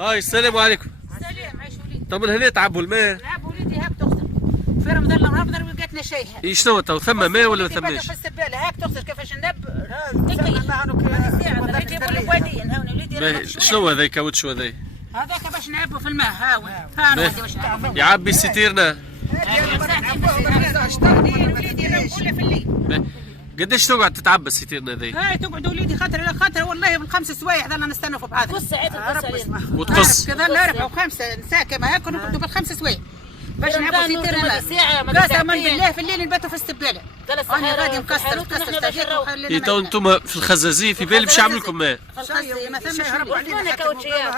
هاي السلام عليكم. سلام. عيش وليدي. طب من هنا تعبوا الماء؟ نعب وليدي هاك تغسل في رمضان نهار ولقيتنا شايحه. اي شنو تو ثم ماء ولا ما ثماش؟ في السباله هاك تغسل كيفاش النب يجيبوا لك واديين هاون وليدي. شنو هذا كاوتشو هذا؟ هذاك باش نعبوا في الماء هاون هاون باش نعبوا يعبي ستيرنا. وليدي ولا في الليل. قداش تقعد تتعبى الستيرنا ذي؟ هاي تقعد وليدي خاطر على خاطر والله بالخمس سوايع ظلنا نستنوا في بعض. نص ساعات نقص وتقص كذا نعرف او خمسه نساء كما هاك نقعدوا بالخمس سوايع باش نعبوا ستيرنا. ساعة قاسم من بالله في الليل نباتوا في السباله. انا غادي مكسر اي تو انتم في الخزازين في بالي باش يعمل لكم ماء. ما ثمش هربوا علينا كاوتشيات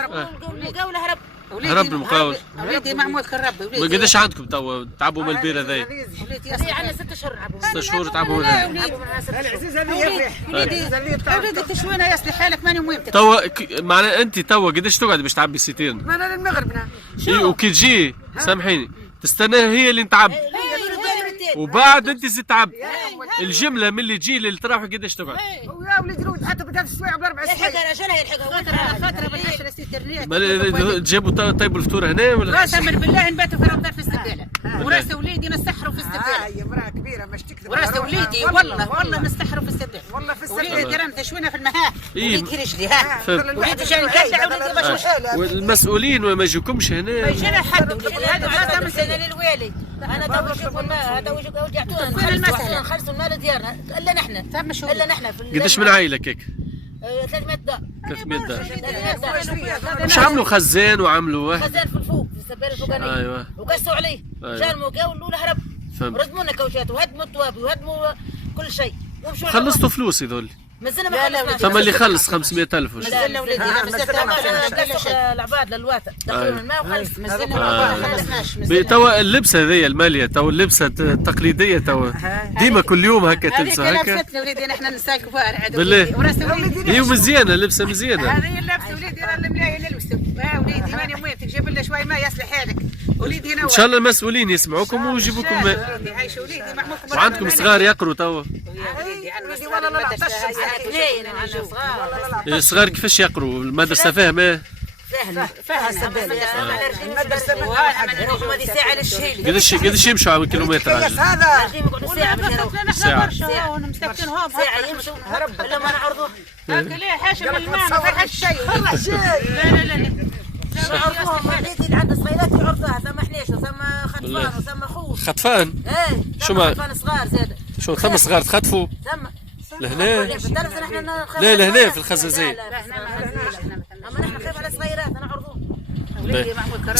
المقاولة هرب. هرب المقاول. وليدي محمود خرب وليدي. قداش عندكم تو تعبوا من البير هذاي؟ وليدي عندنا 6 اشهر نعبوا. 6 شهور تعبوا هذاي. العزيز هذه يفرح. وليدي تشوينا يصلح حالك ماني مهمتك. تو معناها انت تو قداش تقعد باش تعبي الستيرنا؟ ما انا للمغرب اي وكي تجي سامحيني تستناها هي اللي نتعب وبعد انت زيد تعب. الجمله من اللي تجي اللي تروح قداش تقعد؟ ويا وليدي رود حتى بثلاث سوايع باربع سوايع. يلحقها رجالها يلحقها فتره بالعشره سترنيات. تجيبوا طيبوا الفطور هنا ولا؟ قسما بالله نباتوا في رمضان في السباله وراس وليدي نسحروا في السباله. هي امراه كبيره مش تكذب. وراس وليدي والله نسحروا في السباله. والله في وليدي السباله. درام تشوينا في المهاه. وليدي رجلي ها. وليدي جاي نكدع وليدي باش والمسؤولين ما يجوكمش هنا؟ ما يجينا حد وليدي هذا هذا من من سنه للوالد. انا تو نشوفوا الماء هذا وجعتونا نخلصوا المال ديالنا الا نحن الا نحن قداش من عائله كيك؟ 300 دار. 300 دار. 300 دار. مش عملوا خزان وعملوا خزان في الفوق في السباله الفوقانيه. ايوه وقسوا عليه. جا المقاول الاولى هرب. فهمت. ردمونا كاوشات وهدموا الطوابي وهدموا كل شيء. خلصتوا فلوس هذول؟ مازلنا ما خلصناش. ثم اللي خلص 500,000 وش؟ مازلنا وليدي العباد للواتر دخلوا الماء وخلص. مازلنا ما خلصناش. توا اللبسه هذيا الماليه تو اللبسه التقليديه تو ديما كل يوم هكا تلبسوا هذيك هكا. لبستنا وليدي نحن نساء كبار عاد بالله. وراس وليدي هي مزيانه لبسه مزيانه. هذه اللبسه وليدي راه الملايه نلبسوا. وليدي ماني مهمتك جيب لنا شوي ماء يصلح حالك. وليدي نور. ان شاء الله المسؤولين يسمعوكم ويجيبوكم ماء. وليدي عايش وليدي محمود. وعندكم صغار يقروا توا؟ وليدي عندنا والله لا اثنين انا صغار. الصغار كيفاش يقروا؟ المدرسه فاهمه؟ فاهم المدرسه هذه ساعه للشهيل. قداش يمشوا على كيلومتر؟ هذا يقعدوا ساعه ساعة. برشا مسكنهم ساعه يمشوا الا ما نعرضوا. هكا ليه حاشا من الماء ما فيهاش شيء. والله شيء. لا لا لا عرضوهم البيت اللي عنده صغيرات يعرضوها ثم حنيش وثم خطفان وثم خوف. خطفان؟ ايه شو ما- خطفان صغار زاد. شو ثم صغار تخطفوا؟ ثم لهنا؟ في التلفزيون احنا لا لهنا في الخزازين. اما نحن نخاف على صغيرات انا عرضوهم. وليدي محمود كرم